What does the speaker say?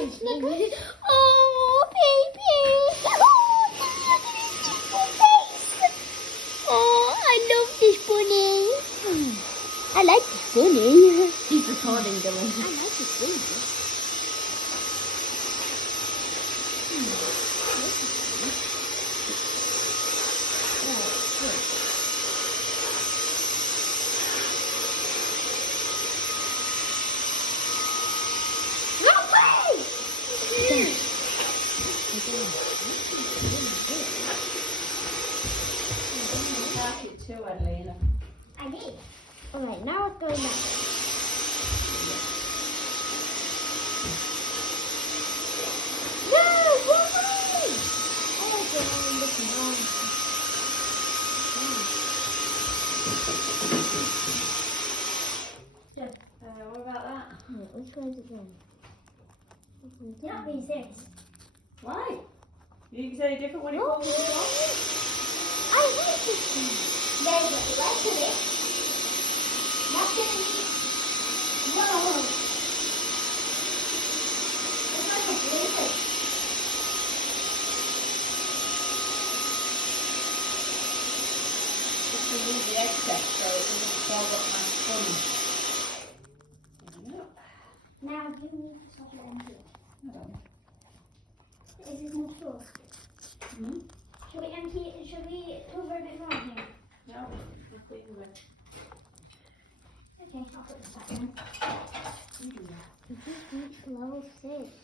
like Snickers. Oh, baby. Oh, look at his beautiful face. Oh, I love this bunny. I like this bunny. He's recording, Dylan. I like this bunny. Too, Adelina. I did. Alright, now it's going back. No! Why? Oh my god, I'm looking wrong. What about that? Which one's it then? Not these this. Why? You think it's any different when you pull this off? I like this one. There's the rest of it. Nothing. No. It's like a blanket. Just remove the excess so it doesn't clog up my sponge. Now you need to stop it empty. I don't know. Is this more full? Should we empty it? Should we cover a bit more here? No, I'll clean the way. Okay, I'll put this back in. You do that. This is slow fish.